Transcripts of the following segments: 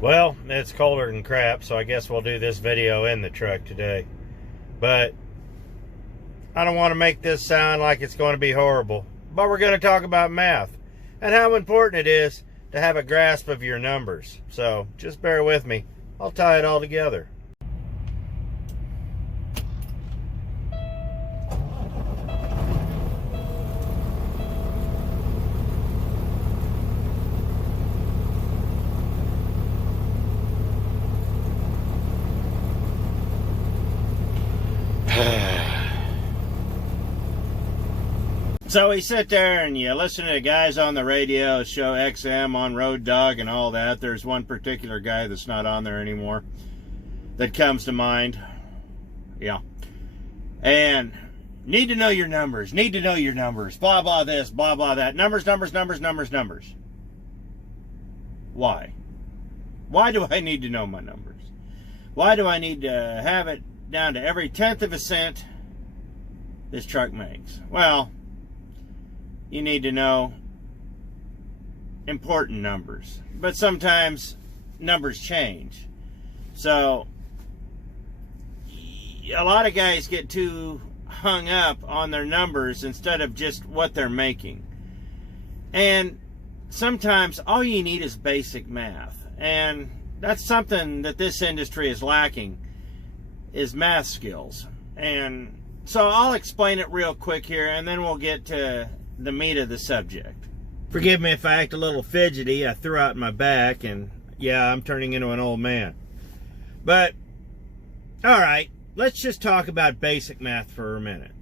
Well, it's colder than crap, so I guess we'll do this video in the truck today. But I don't want to make this sound like it's going to be horrible. But we're going to talk about math and how important it is to have a grasp of your numbers. So just bear with me. I'll tie it all together. So we sit there and you listen to the guys on the radio, show XM on Road Dog and all that. There's one particular guy that's not on there anymore that comes to mind. Yeah. And need to know your numbers, need to know your numbers, blah, blah, this, blah, blah, that. Numbers, numbers, numbers, numbers, numbers. Why? Why do I need to know my numbers? Why do I need to have it down to every 1/10 of a cent this truck makes? Well, you need to know important numbers. But sometimes numbers change. So a lot of guys get too hung up on their numbers instead of just what they're making. And sometimes all you need is basic math. And that's something that this industry is lacking, is math skills. And so I'll explain it real quick here, and then we'll get to the meat of the subject. Forgive me if I act a little fidgety. I threw out my back, and yeah, I'm turning into an old man. But all right, let's just talk about basic math for a minute.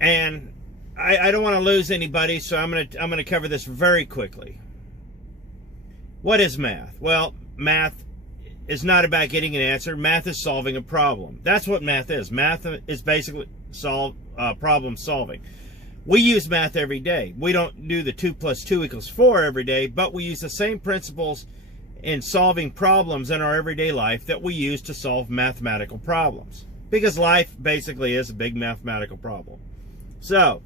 And I don't want to lose anybody, so I'm gonna cover this very quickly. What is math? Well, math is not about getting an answer. Math is solving a problem. That's what math is. Math is basically problem solving. We use math every day. We don't do the 2 + 2 = 4 every day, but we use the same principles in solving problems in our everyday life that we use to solve mathematical problems. Because life basically is a big mathematical problem. So,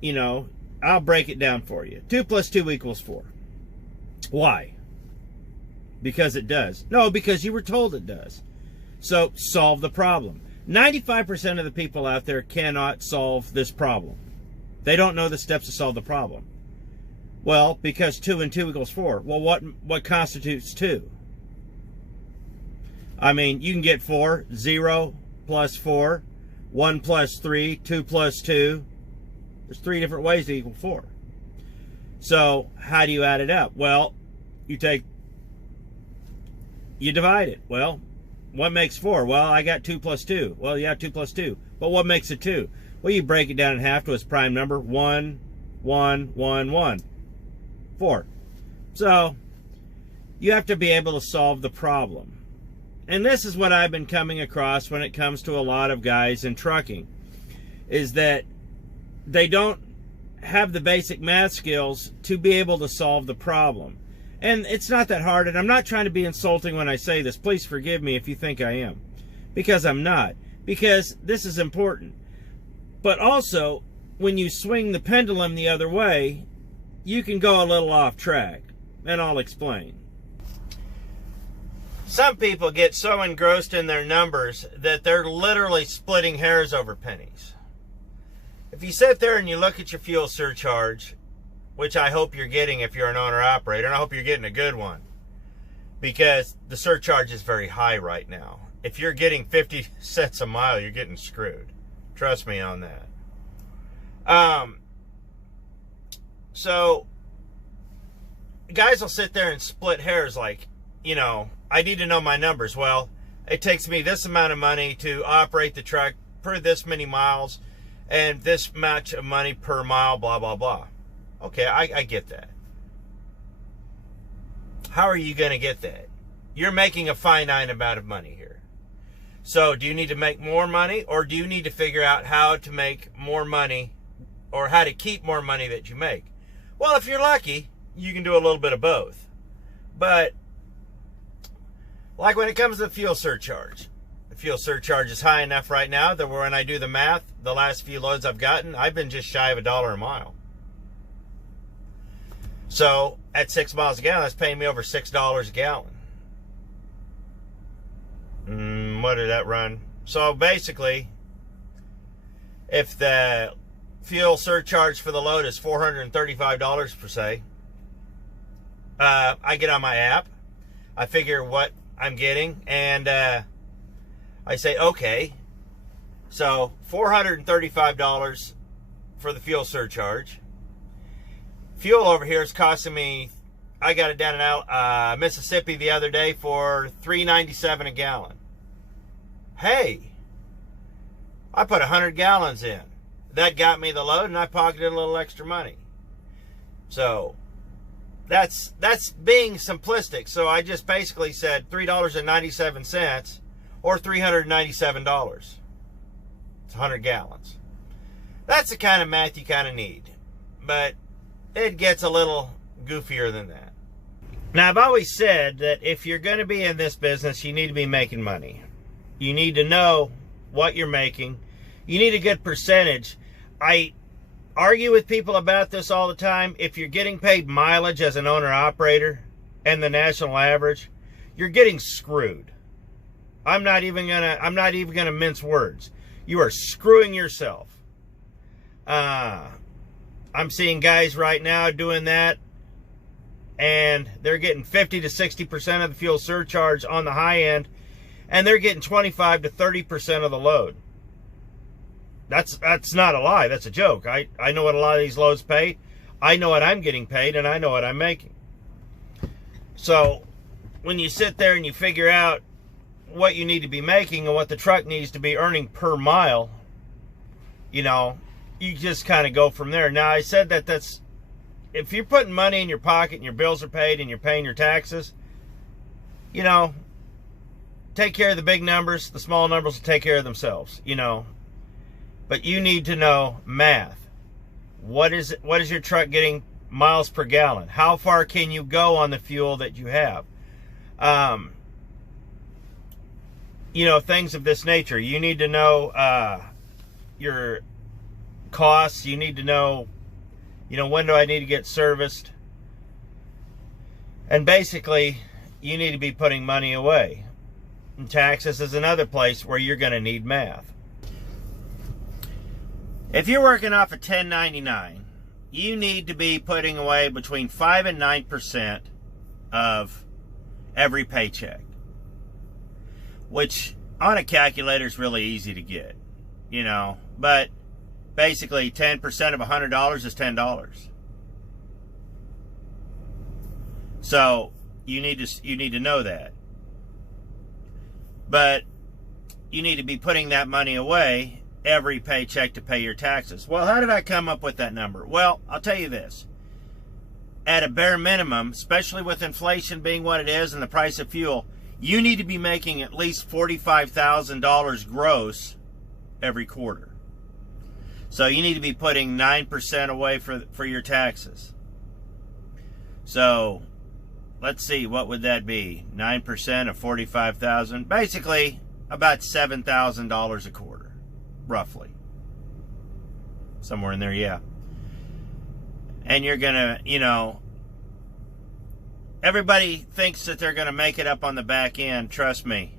you know, I'll break it down for you. 2 + 2 = 4. Why? Because it does. No, because you were told it does. So solve the problem. 95% of the people out there cannot solve this problem. They don't know the steps to solve the problem. Well, because 2 and 2 = 4. Well, what constitutes 2? I mean, you can get 4, 0 + 4, 1 + 3, 2 + 2. There's 3 different ways to equal 4. So how do you add it up? Well, you divide it. Well, what makes 4? Well, I got 2 + 2. Well, yeah, 2 + 2. But what makes it 2? Well, you break it down in half to its prime number. 1, 1, 1, 1. 4. So you have to be able to solve the problem. And this is what I've been coming across when it comes to a lot of guys in trucking, is that they don't have the basic math skills to be able to solve the problem. And it's not that hard, and I'm not trying to be insulting when I say this. Please forgive me if you think I am. Because I'm not. Because this is important. But also, when you swing the pendulum the other way, you can go a little off track. And I'll explain. Some people get so engrossed in their numbers that they're literally splitting hairs over pennies. If you sit there and you look at your fuel surcharge, which I hope you're getting if you're an owner-operator, and I hope you're getting a good one, because the surcharge is very high right now. If you're getting 50 cents a mile, you're getting screwed. Trust me on that. So guys will sit there and split hairs like, you know, I need to know my numbers. Well, it takes me this amount of money to operate the truck per this many miles, and this much of money per mile, blah, blah, blah. Okay, I get that. How are you going to get that? You're making a finite amount of money here. So do you need to make more money, or do you need to figure out how to make more money, or how to keep more money that you make? Well, if you're lucky, you can do a little bit of both. But like when it comes to the fuel surcharge, the fuel surcharge is high enough right now that when I do the math, the last few loads I've gotten, I've been just shy of $1 a mile. So at 6 miles a gallon, that's paying me over $6 a gallon. What did that run? So basically, if the fuel surcharge for the load is $435 per se, I get on my app, I figure what I'm getting, and I say, okay, so $435 for the fuel surcharge. Fuel over here is costing me, I got it down in Mississippi the other day for $3.97 a gallon. Hey, I put 100 gallons in. That got me the load, and I pocketed a little extra money. So that's being simplistic. So I just basically said $3.97 or $397. It's 100 gallons. That's the kind of math you kind of need. But it gets a little goofier than that. Now, I've always said that if you're going to be in this business, you need to be making money. You need to know what you're making. You need a good percentage. I argue with people about this all the time. If you're getting paid mileage as an owner-operator and the national average, you're getting screwed. I'm not even gonna mince words. You are screwing yourself. I'm seeing guys right now doing that, and they're getting 50 to 60% of the fuel surcharge on the high end, and they're getting 25 to 30% of the load. That's not a lie. That's a joke. I know what a lot of these loads pay. I know what I'm getting paid, and I know what I'm making. So when you sit there and you figure out what you need to be making and what the truck needs to be earning per mile, you know, you just kind of go from there. Now, I said that's, if you're putting money in your pocket and your bills are paid and you're paying your taxes, you know, take care of the big numbers. The small numbers will take care of themselves, you know. But you need to know math. What is your truck getting miles per gallon? How far can you go on the fuel that you have? You know, things of this nature. You need to know your costs. You need to know, you know, when do I need to get serviced? And basically, you need to be putting money away. And taxes is another place where you're going to need math. If you're working off a 1099, you need to be putting away between 5 and 9% of every paycheck, which on a calculator is really easy to get, you know, but basically 10% of $100 is $10. So you need to know that. But you need to be putting that money away every paycheck to pay your taxes. Well, how did I come up with that number? Well, I'll tell you this. At a bare minimum, especially with inflation being what it is and the price of fuel, you need to be making at least $45,000 gross every quarter. So you need to be putting 9% away for your taxes. So let's see, what would that be? 9% of 45,000, basically about $7,000 a quarter. Roughly. Somewhere in there, yeah. And you're gonna, you know, everybody thinks that they're gonna make it up on the back end. Trust me.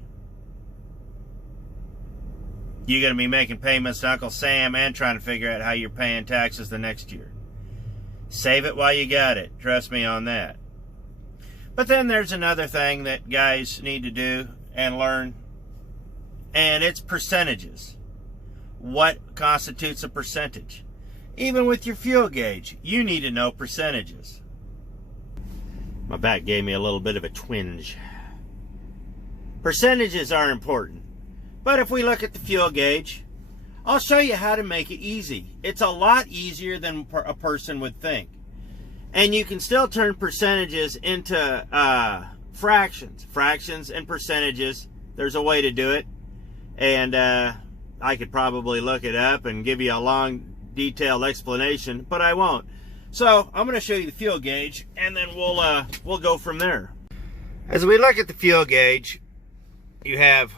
You're gonna be making payments to Uncle Sam and trying to figure out how you're paying taxes the next year. Save it while you got it. Trust me on that. But then there's another thing that guys need to do and learn, and it's percentages. What constitutes a percentage? Even with your fuel gauge, you need to know percentages. My back gave me a little bit of a twinge. Percentages are important. But if we look at the fuel gauge, I'll show you how to make it easy. It's a lot easier than a person would think. And you can still turn percentages into fractions. Fractions and percentages, there's a way to do it. And I could probably look it up and give you a long, detailed explanation, but I won't. So I'm going to show you the fuel gauge, and then we'll go from there. As we look at the fuel gauge, you have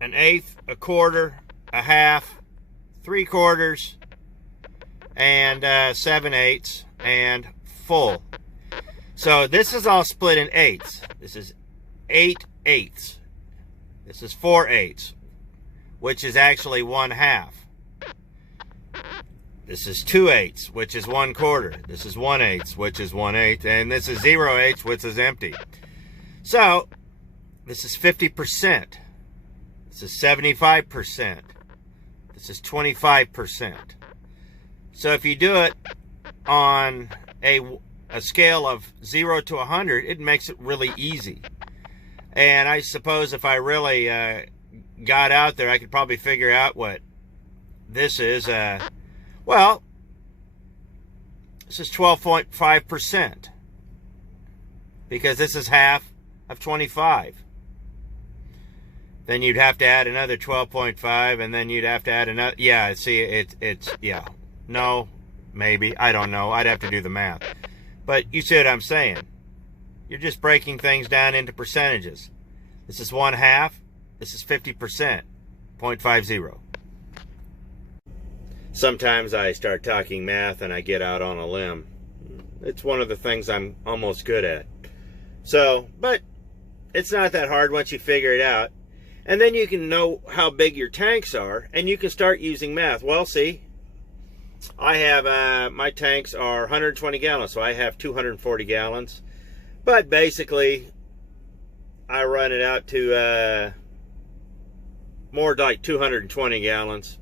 an eighth, a quarter, a half, 3/4, and 7/8, and full. So this is all split in eighths. This is 8/8. This is 4/8, which is actually 1/2. This is 2/8, which is 1/4. This is 1/8, which is 1/8. And this is 0/8, which is empty. So this is 50%. This is 75%. This is 25%. So if you do it on a scale of 0 to 100, it makes it really easy. And I suppose if I really got out there, I could probably figure out what this is. Well, this is 12.5%, because this is half of 25. Then you'd have to add another 12.5, and then you'd have to add another. Yeah, see, it's yeah. No, maybe. I don't know. I'd have to do the math. But you see what I'm saying. You're just breaking things down into percentages. This is 1/2. This is 50%. 0.50. Sometimes I start talking math and I get out on a limb. It's one of the things I'm almost good at. So, but it's not that hard once you figure it out. And then you can know how big your tanks are, and you can start using math. Well, see, I have, my tanks are 120 gallons, so I have 240 gallons. But basically, I run it out to more like 220 gallons.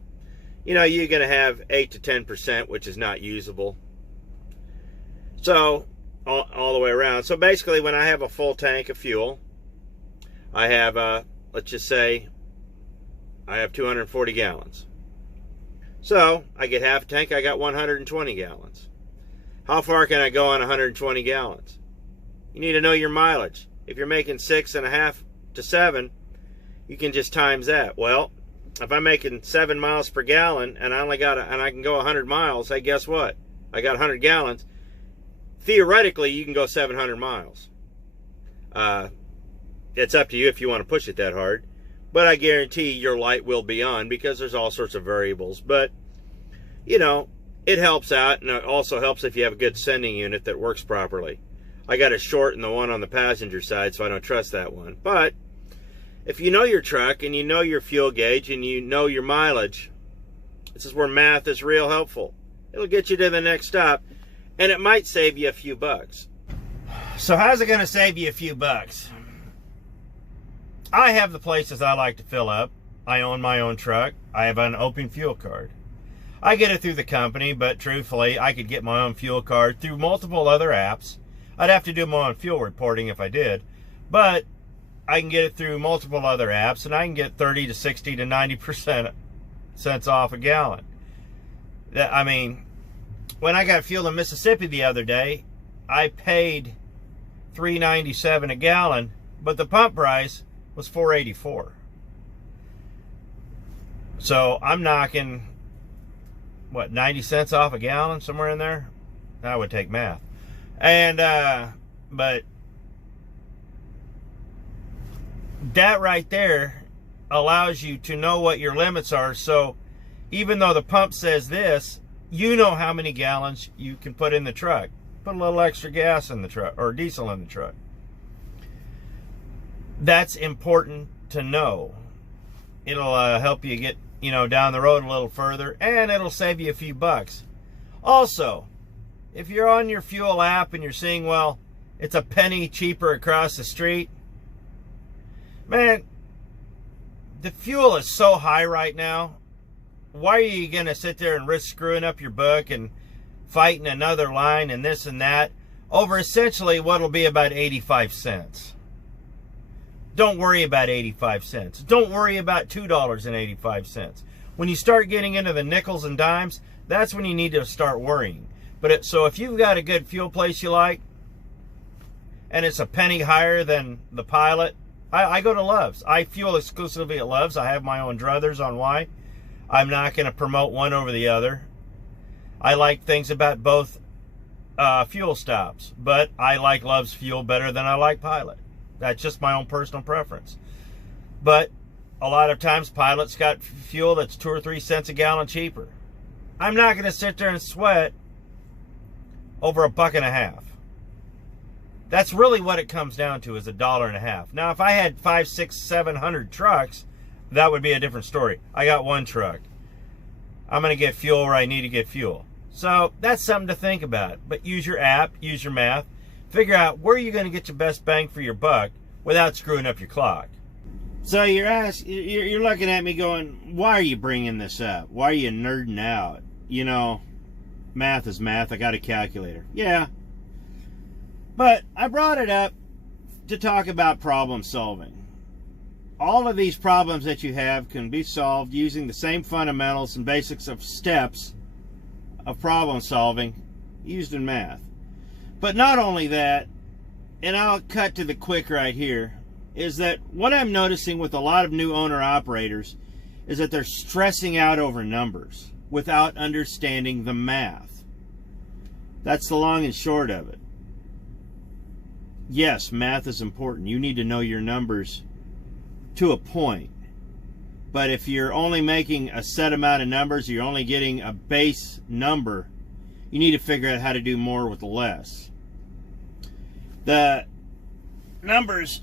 You know, you're going to have 8 to 10%, which is not usable. So, all the way around. So basically, when I have a full tank of fuel, I have, let's just say, I have 240 gallons. So, I get half a tank, I got 120 gallons. How far can I go on 120 gallons? You need to know your mileage. If you're making 6.5 to 7, you can just times that. Well, if I'm making 7 miles per gallon and I can go 100 miles, hey, guess what? I got 100 gallons. Theoretically, you can go 700 miles. It's up to you if you want to push it that hard. But I guarantee your light will be on, because there's all sorts of variables. But, you know, it helps out, and it also helps if you have a good sending unit that works properly. I got a short in the one on the passenger side, so I don't trust that one. But if you know your truck and you know your fuel gauge and you know your mileage, this is where math is real helpful. It'll get you to the next stop, and it might save you a few bucks. So how's it going to save you a few bucks? I have the places I like to fill up. I own my own truck. I have an open fuel card. I get it through the company, but truthfully, I could get my own fuel card through multiple other apps. I'd have to do my own fuel reporting if I did, but I can get it through multiple other apps, and I can get 30 to 60 to 90% cents off a gallon. I mean, when I got fuel in Mississippi the other day, I paid $3.97 a gallon, but the pump price was $4.84. So I'm knocking, what, 90 cents off a gallon, somewhere in there? I would take math. And, but that right there allows you to know what your limits are. So even though the pump says this, you know how many gallons you can put in the truck. Put a little extra gas in the truck, or diesel in the truck. That's important to know. It'll help you get, down the road a little further, and it'll save you a few bucks. Also, if you're on your fuel app and you're seeing, well, it's a penny cheaper across the street, man, the fuel is so high right now. Why are you going to sit there and risk screwing up your book and fighting another line and this and that over essentially what'll be about 85 cents? Don't worry about 85 cents. Don't worry about $2.85. When you start getting into the nickels and dimes, that's when you need to start worrying. So if you've got a good fuel place you like, and it's a penny higher than the Pilot, I go to Love's. I fuel exclusively at Love's. I have my own druthers on why. I'm not going to promote one over the other. I like things about both fuel stops, but I like Love's fuel better than I like Pilot. That's just my own personal preference. But a lot of times Pilot's got fuel that's 2 or 3 cents a gallon cheaper. I'm not going to sit there and sweat over $1.50. That's really what it comes down to, is $1.50. Now, if I had 500, 600, 700 trucks, that would be a different story. I got one truck. I'm going to get fuel where I need to get fuel. So that's something to think about. But use your app, use your math, figure out where you're going to get your best bang for your buck without screwing up your clock. So you're looking at me going, why are you bringing this up? Why are you nerding out? You know, math is math. I got a calculator. Yeah. But I brought it up to talk about problem solving. All of these problems that you have can be solved using the same fundamentals and basics of steps of problem solving used in math. But not only that, and I'll cut to the quick right here, is that what I'm noticing with a lot of new owner-operators is that they're stressing out over numbers without understanding the math. That's the long and short of it. Yes, math is important. You need to know your numbers to a point. But if you're only making a set amount of numbers, you're only getting a base number, you need to figure out how to do more with less. The numbers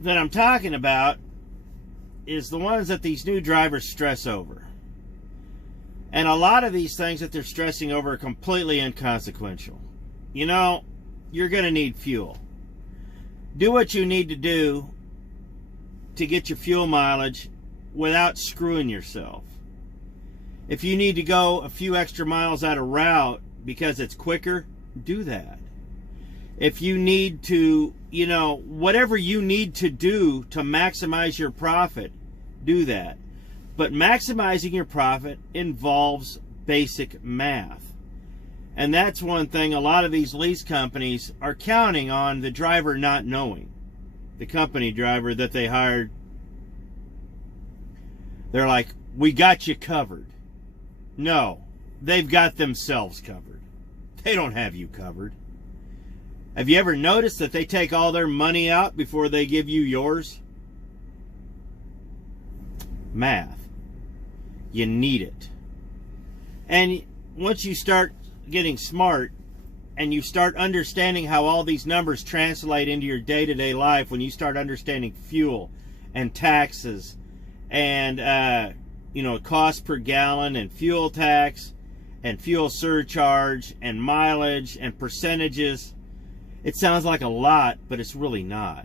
that I'm talking about is the ones that these new drivers stress over. And a lot of these things that they're stressing over are completely inconsequential. You know, you're going to need fuel. Do what you need to do to get your fuel mileage without screwing yourself. If you need to go a few extra miles out of route because it's quicker, do that. If you need to, you know, whatever you need to do to maximize your profit, do that. But maximizing your profit involves basic math. And that's one thing a lot of these lease companies are counting on the driver not knowing. The company driver that they hired, they're like, we got you covered. No, they've got themselves covered. They don't have you covered. Have you ever noticed that they take all their money out before they give you yours? Math. You need it. And once you start getting smart and you start understanding how all these numbers translate into your day-to-day life, when you start understanding fuel and taxes and you know, cost per gallon and fuel tax and fuel surcharge and mileage and percentages, it sounds like a lot, but it's really not.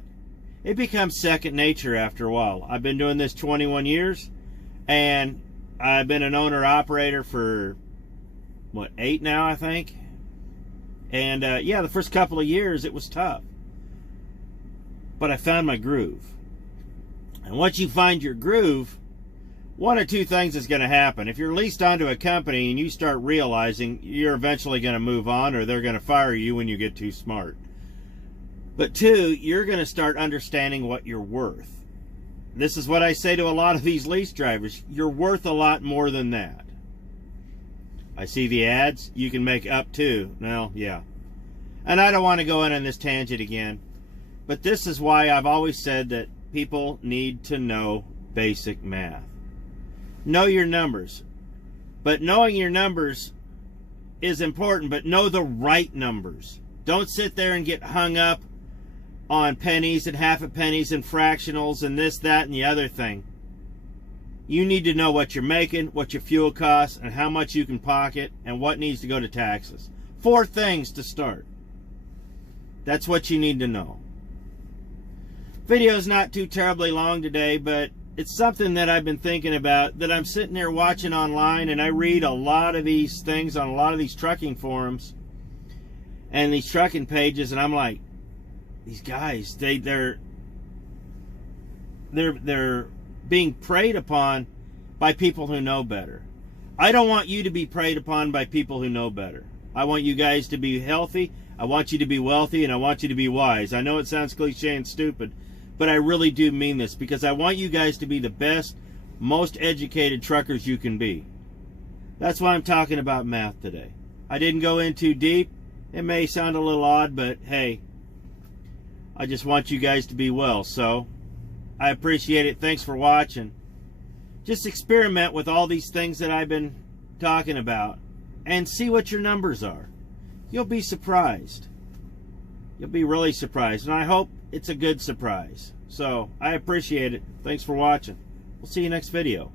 It becomes second nature after a while. I've been doing this 21 years, and I've been an owner-operator for, what, 8 now, I think? And, yeah, the first couple of years, it was tough. But I found my groove. And once you find your groove, one or two things is going to happen. If you're leased onto a company and you start realizing you're eventually going to move on, or they're going to fire you when you get too smart. But two, you're going to start understanding what you're worth. This is what I say to a lot of these lease drivers. You're worth a lot more than that. I see the ads. You can make up to. Well, yeah. And I don't want to go in on this tangent again. But this is why I've always said that people need to know basic math. Know your numbers. But knowing your numbers is important, but know the right numbers. Don't sit there and get hung up on pennies and half a pennies and fractionals and this, that, and the other thing. You need to know what you're making, what your fuel costs, and how much you can pocket, and what needs to go to taxes. 4 things to start. That's what you need to know. Video's not too terribly long today, but it's something that I've been thinking about, that I'm sitting there watching online, and I read a lot of these things on a lot of these trucking forums and these trucking pages, and I'm like, these guys, they're being preyed upon by people who know better. I don't want you to be preyed upon by people who know better. I want you guys to be healthy, I want you to be wealthy, and I want you to be wise. I know it sounds cliche and stupid, but I really do mean this, because I want you guys to be the best, most educated truckers you can be. That's why I'm talking about math today. I didn't go in too deep. It may sound a little odd, but hey, I just want you guys to be well. So I appreciate it. Thanks for watching. Just experiment with all these things that I've been talking about and see what your numbers are. You'll be surprised. You'll be really surprised, and I hope it's a good surprise. So I appreciate it. Thanks for watching. We'll see you next video.